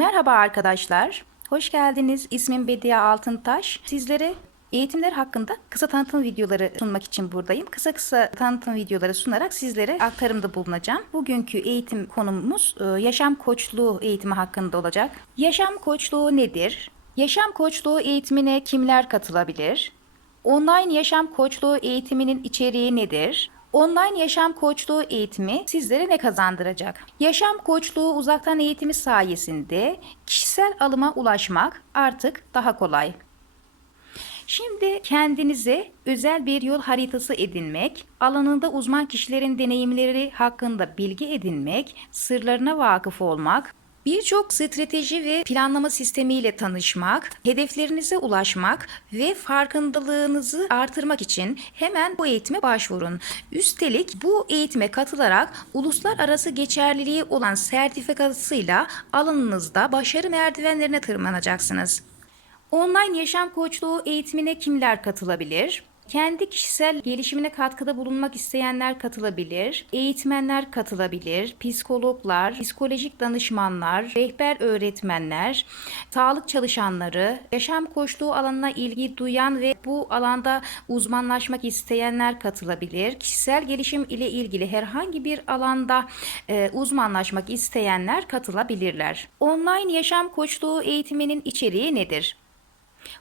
Merhaba arkadaşlar. Hoş geldiniz. İsmim Bediye Altıntaş. Sizlere eğitimler hakkında kısa tanıtım videoları sunmak için buradayım. Kısa kısa tanıtım videoları sunarak sizlere aktarımda bulunacağım. Bugünkü eğitim konumuz e, yaşam koçluğu eğitimi hakkında olacak. Yaşam koçluğu nedir? Yaşam koçluğu eğitimine kimler katılabilir? Online yaşam koçluğu eğitiminin içeriği nedir? Online yaşam koçluğu eğitimi sizlere ne kazandıracak? Yaşam koçluğu uzaktan eğitimi sayesinde kişisel alıma ulaşmak artık daha kolay. Şimdi kendinize özel bir yol haritası edinmek, alanında uzman kişilerin deneyimleri hakkında bilgi edinmek, sırlarına vakıf olmak, Birçok strateji ve planlama sistemiyle tanışmak, hedeflerinize ulaşmak ve farkındalığınızı artırmak için hemen bu eğitime başvurun. Üstelik bu eğitime katılarak uluslararası geçerliliği olan sertifikasıyla alanınızda başarı merdivenlerine tırmanacaksınız. Online yaşam koçluğu eğitimine kimler katılabilir? Kendi kişisel gelişimine katkıda bulunmak isteyenler katılabilir, eğitmenler katılabilir, psikologlar, psikolojik danışmanlar, rehber öğretmenler, sağlık çalışanları, yaşam koçluğu alanına ilgi duyan ve bu alanda uzmanlaşmak isteyenler katılabilir. Kişisel gelişim ile ilgili herhangi bir alanda e, uzmanlaşmak isteyenler katılabilirler. Online yaşam koçluğu eğitiminin içeriği nedir?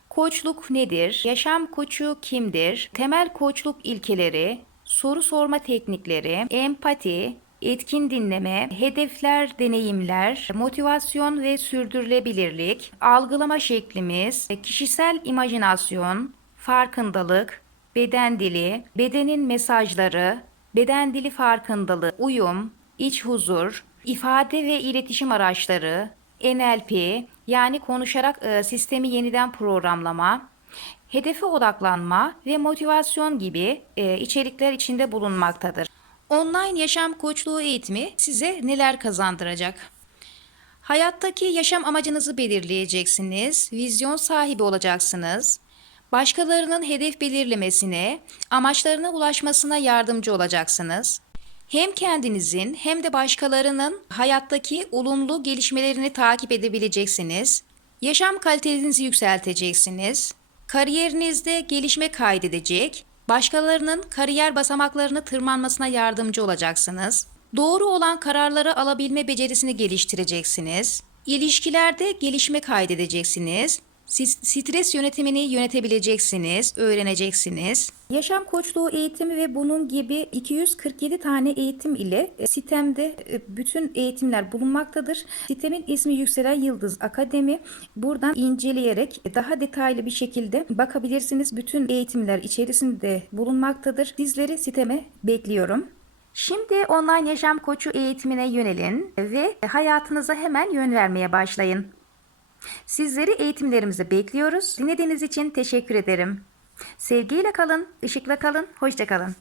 Koçluk nedir? Yaşam koçu kimdir? Temel koçluk ilkeleri, soru sorma teknikleri, empati, etkin dinleme, hedefler, deneyimler, motivasyon ve sürdürülebilirlik, algılama şeklimiz, kişisel imajinasyon, farkındalık, beden dili, bedenin mesajları, beden dili farkındalığı, uyum, iç huzur, ifade ve iletişim araçları, NLP yani konuşarak e, sistemi yeniden programlama, hedefe odaklanma ve motivasyon gibi e, içerikler içinde bulunmaktadır. Online yaşam koçluğu eğitimi size neler kazandıracak? Hayattaki yaşam amacınızı belirleyeceksiniz, vizyon sahibi olacaksınız. Başkalarının hedef belirlemesine, amaçlarına ulaşmasına yardımcı olacaksınız. Hem kendinizin hem de başkalarının hayattaki olumlu gelişmelerini takip edebileceksiniz. Yaşam kalitenizi yükselteceksiniz. Kariyerinizde gelişme kaydedecek, başkalarının kariyer basamaklarını tırmanmasına yardımcı olacaksınız. Doğru olan kararları alabilme becerisini geliştireceksiniz. İlişkilerde gelişme kaydedeceksiniz. Stres yönetimini yönetebileceksiniz, öğreneceksiniz. Yaşam koçluğu eğitimi ve bunun gibi 247 tane eğitim ile e, sitemde e, bütün eğitimler bulunmaktadır. Sitemin ismi Yükselen Yıldız Akademi. Buradan inceleyerek daha detaylı bir şekilde bakabilirsiniz. Bütün eğitimler içerisinde bulunmaktadır. Sizleri siteme bekliyorum. Şimdi online yaşam koçu eğitimine yönelin ve hayatınıza hemen yön vermeye başlayın. Sizleri eğitimlerimize bekliyoruz. Dinlediğiniz için teşekkür ederim. Sevgiyle kalın, ışıkla kalın, hoşça kalın.